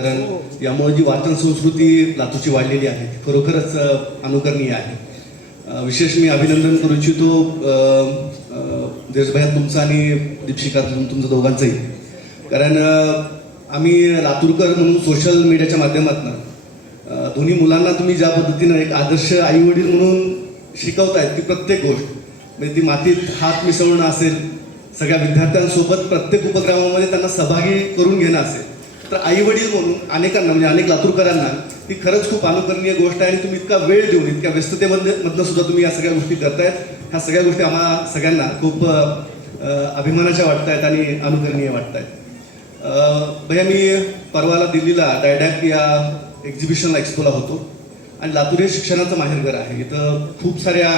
कारण यामुळे जी वाचन संस्कृती लातूरची वाढलेली आहे ती खरोखरच अनुकरणीय आहे. विशेष मी अभिनंदन करू इच्छितो देशभयात तुमचं आणि दीपशिका तुमचं दोघांचंही. कारण आम्ही लातूरकर म्हणून सोशल मीडियाच्या माध्यमातून दोन्ही मुलांना तुम्ही ज्या पद्धतीनं एक आदर्श आई वडील म्हणून शिकवतायत की प्रत्येक गोष्ट. म्हणजे ती मातीत हात मिसळणं असेल सगळ्या विद्यार्थ्यांसोबत प्रत्येक उपक्रमामध्ये त्यांना सहभागी करून घेणं असेल तर आई वडील म्हणून अनेकांना म्हणजे अनेक लातूरकरांना ती खरंच खूप अनुकरणीय गोष्ट आहे आणि तुम्ही इतका वेळ देऊन इतक्या व्यस्ततेमध्ये मधनं सुद्धा तुम्ही या सगळ्या गोष्टी करतायत. ह्या सगळ्या गोष्टी आम्हाला सगळ्यांना खूप अभिमानाच्या वाटत आहेत आणि अनुकरणीय वाटत आहेत भैया मी परवाला दिल्लीला डायडॅक या एक्झिबिशनला एक्सपोला होतो. आणि लातूर हे शिक्षणाचं माहेरघर आहे. इथं खूप साऱ्या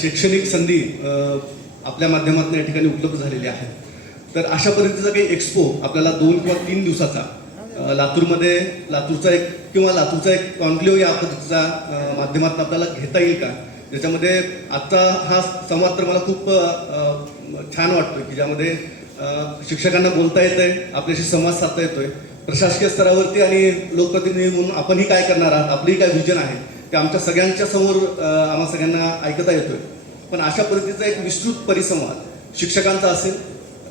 शैक्षणिक संधी आपल्या माध्यमातून या ठिकाणी उपलब्ध झालेल्या आहेत. तर अशा पद्धतीचा काही एक्सपो आपल्याला दोन किंवा तीन दिवसाचा लातूरमध्ये लातूरचा एक किंवा लातूरचा एक कॉन्क्लेव्ह या पद्धतीचा माध्यमातून आपल्याला घेता येईल का? ज्याच्यामध्ये आत्ता हा संवाद तर मला खूप छान वाटतोय की ज्यामध्ये शिक्षकांना बोलता येत आहे आपल्याशी संवाद साधता येतोय. प्रशासकीय स्तरावरती आणि लोकप्रतिनिधी म्हणून आपणही काय करणार आहात आपलंही काय विजन आहे ते आमच्या सगळ्यांच्या समोर आम्हा सगळ्यांना ऐकता येतोय. पण अशा पद्धतीचा एक विस्तृत परिसंवाद शिक्षकांचा असेल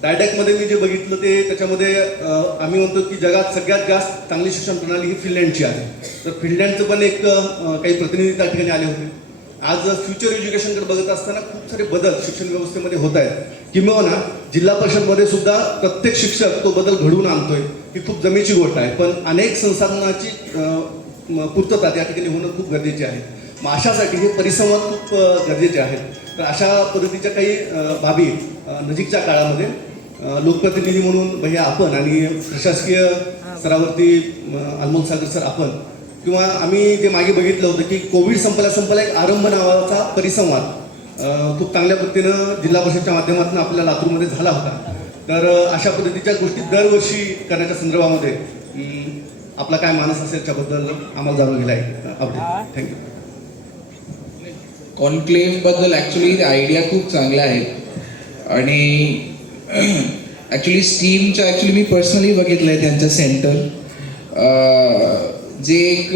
डायडॅकमध्ये मी जे बघितलं ते त्याच्यामध्ये आम्ही म्हणतो की जगात सगळ्यात जास्त चांगली शिक्षण प्रणाली ही फिनलँडची आहे. तर फिनलँडचं पण एक काही प्रतिनिधी त्या ठिकाणी आले होते. आज फ्युचर एज्युकेशनकडे बघत असताना खूप सारे बदल शिक्षण व्यवस्थेमध्ये होत आहेत. किंबहुना जिल्हा परिषदमध्ये सुद्धा प्रत्येक शिक्षक तो बदल घडवून आणतोय. ही खूप जमेची गोष्ट आहे. पण अनेक संसाधनाची पूर्तता त्या ठिकाणी होणं खूप गरजेचे आहे. मग अशासाठी हे परिसंवाद खूप गरजेचे आहेत. तर अशा पद्धतीच्या काही बाबी नजीकच्या काळामध्ये लोकप्रतिनिधी म्हणून भैया आपण आणि प्रशासकीय स्तरावरती अनमोल सागर सर आपण किंवा आम्ही जे मागे बघितलं होतं की कोविड संपल्या संपल्या एक आरंभ नावाचा परिसंवाद खूप चांगल्या पद्धतीनं जिल्हा परिषदच्या माध्यमातून आपल्या लातूरमध्ये झाला होता. तर अशा पद्धतीच्या गोष्टी दरवर्षी करण्याच्या संदर्भामध्ये आपला काय मानस असेल त्याबद्दल आम्हाला जाणून घ्यायला आहे. आवडेल थँक्यू कॉन्क्लेव्हबद्दल ॲक्च्युली आयडिया खूप चांगल्या आहेत. आणि ॲक्च्युली स्टीमचं ॲक्च्युली मी पर्सनली बघितलं आहे त्यांचं सेंटर जे एक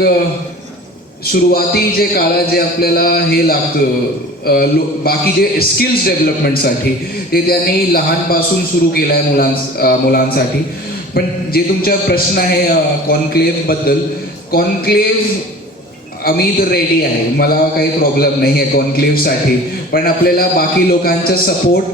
सुरुवाती जे काळात जे आपल्याला हे लागतं लो बाकी जे स्किल्स डेव्हलपमेंटसाठी ते त्यांनी लहानपासून सुरू केलं आहे मुलां मुलांसाठी. पण जे तुमचा प्रश्न आहे कॉन्क्लेव्हबद्दल कॉन्क्लेव्ह आम्ही तर रेडी आहे. मला काही प्रॉब्लेम नाही आहे कॉन्क्लेव्हसाठी पण आपल्याला बाकी लोकांचा सपोर्ट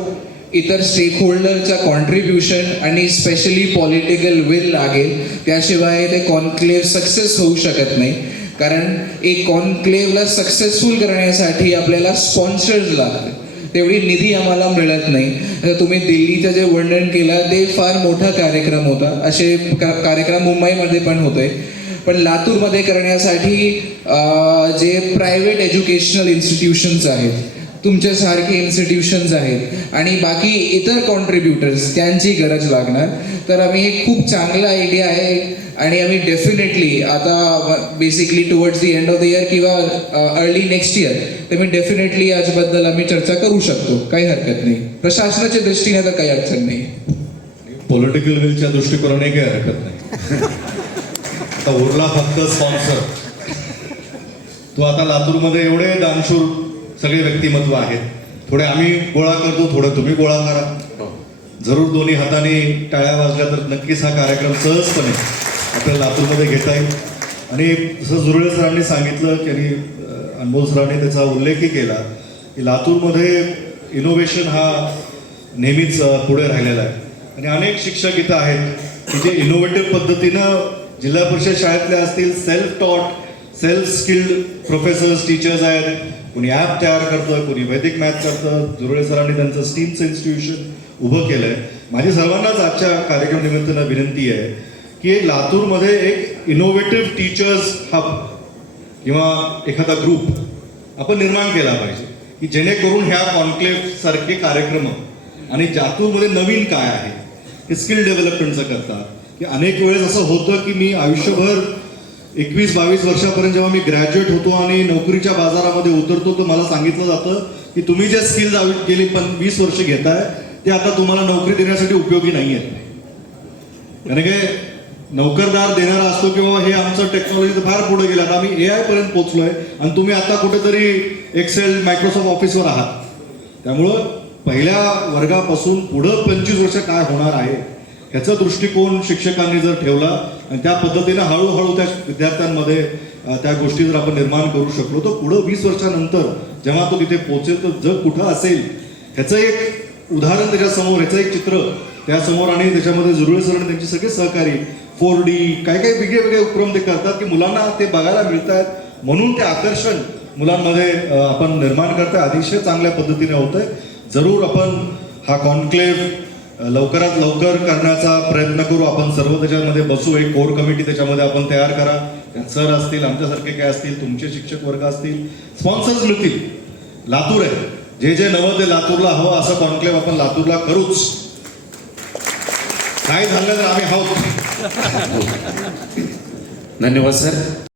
इतर स्टेक होल्डरचा कॉन्ट्रीब्युशन आणि स्पेशली पॉलिटिकल विल लागेल त्याशिवाय ते कॉन्क्लेव्ह सक्सेस होऊ शकत नाही. कारण एक कॉन्क्लेव्हला सक्सेसफुल करण्यासाठी आपल्याला स्पॉन्सर्स लागतात. तेवढी निधी आम्हाला मिळत नाही. तर तुम्ही दिल्लीचं जे वर्णन केलं ते फार मोठा कार्यक्रम होता. असे कार्यक्रम मुंबईमध्ये पण होते पण लातूरमध्ये करण्यासाठी जे प्रायव्हेट एज्युकेशनल इन्स्टिट्यूशन्स आहेत तुमच्यासारखे इन्स्टिट्यूशन्स आहेत आणि बाकी इतर कॉन्ट्रीब्युटर्स त्यांची गरज लागणार. तर आम्ही एक खूप चांगला आयडिया आहे आणि आम्ही डेफिनेटली आता basically towards the end of the year किंवा अर्ली नेक्स्ट इयर तर मी डेफिनेटली याच्याबद्दल आम्ही चर्चा करू शकतो. काही हरकत नाही. प्रशासनाच्या दृष्टीने तर काही अडचण नाही. पॉलिटिकल विलच्या दृष्टिकोनाने काही हरकत नाही. आता उरला फक्त स्पॉन्सर तू आता लातूरमध्ये एवढे दानशूर सगळे व्यक्तिमत्व आहेत. थोडे आम्ही गोळा करतो थोडे तुम्ही गोळा करा जरूर दोन्ही हाताने टाळ्या वाजल्या तर नक्कीच हा कार्यक्रम सहजपणे आपल्याला लातूरमध्ये घेता येईल. आणि जसं जुरळे सरांनी सांगितलं की आणि अं, अनमोल सरांनी त्याचा उल्लेखही केला की लातूरमध्ये इनोव्हेशन हा नेहमीच पुढे राहिलेला आहे. आणि अनेक शिक्षक इथं आहेत की जे इनोव्हेटिव्ह पद्धतीनं जिल्हा परिषद शाळेतले असतील self taught self skilled professors teachers आहेत कुणी ॲप तयार करतोय कुणी वैदिक मॅथ करतं जुरळे सरांनी त्यांचं स्टीमचं इन्स्टिट्यूशन उभं केलं आहे माझी सर्वांनाच आजच्या कार्यक्रम निमित्तानं विनंती आहे की लातूरमध्ये एक इनोव्हेटिव्ह टीचर्स हब किंवा एखादा ग्रुप आपण निर्माण केला पाहिजे. की जेणेकरून ह्या कॉन्क्लेव्ह सारखे कार्यक्रम आणि जातूरमध्ये नवीन काय आहे हे स्किल डेव्हलपमेंटचं करतात. की अनेक वेळेस असं होतं की मी आयुष्यभर एकवीस बावीस वर्षापर्यंत जेव्हा मी ग्रॅज्युएट होतो आणि नोकरीच्या बाजारामध्ये उतरतो तर मला सांगितलं जातं की तुम्ही जे स्किल्स गेली पण वीस वर्ष घेताय ते आता तुम्हाला नोकरी देण्यासाठी उपयोगी नाही आहेत कारण काय नोकरदार देणारा असतो किंवा हे आमचं टेक्नॉलॉजी फार पुढे गेलं. आता आम्ही ए आय पर्यंत पोहोचलोय आणि तुम्ही आता कुठेतरी एक्सेल मायक्रोसॉफ्ट ऑफिसवर आहात. त्यामुळं पहिल्या वर्गापासून पुढं पंचवीस वर्ष काय होणार आहे ह्याचा दृष्टिकोन शिक्षकांनी जर ठेवला आणि त्या पद्धतीनं हळूहळू त्या विद्यार्थ्यांमध्ये त्या गोष्टी जर आपण निर्माण करू शकलो तर पुढं वीस वर्षानंतर जेव्हा तो तिथे पोहोचेल तर जग कुठं असेल ह्याचं एक उदाहरण त्याच्यासमोर ह्याचं एक चित्र त्यासमोर आणि त्याच्यामध्ये जुरुळे सरण त्यांचे सगळे सहकारी फोर डी काय काय वेगळे वेगळे उपक्रम ते करतात की मुलांना ते बघायला मिळत आहेत म्हणून ते आकर्षण मुलांमध्ये आपण निर्माण करताय. अतिशय चांगल्या पद्धतीने होत आहे जरूर आपण हा कॉन्क्लेव्ह लवकरात लवकर करण्याचा प्रयत्न करू. आपण सर्व त्याच्यामध्ये बसू. एक कोर कमिटी त्याच्यामध्ये आपण तयार करा. सर असतील आमच्यासारखे काय असतील तुमचे शिक्षक वर्ग असतील स्पॉन्सर्स मिळतील. लातूर आहे. जे जे नवं ते लातूरला हवं असं कॉन्क्लेव्ह आपण लातूरला करूच. काय झालं तर आम्ही आहोत. धन्यवाद सर.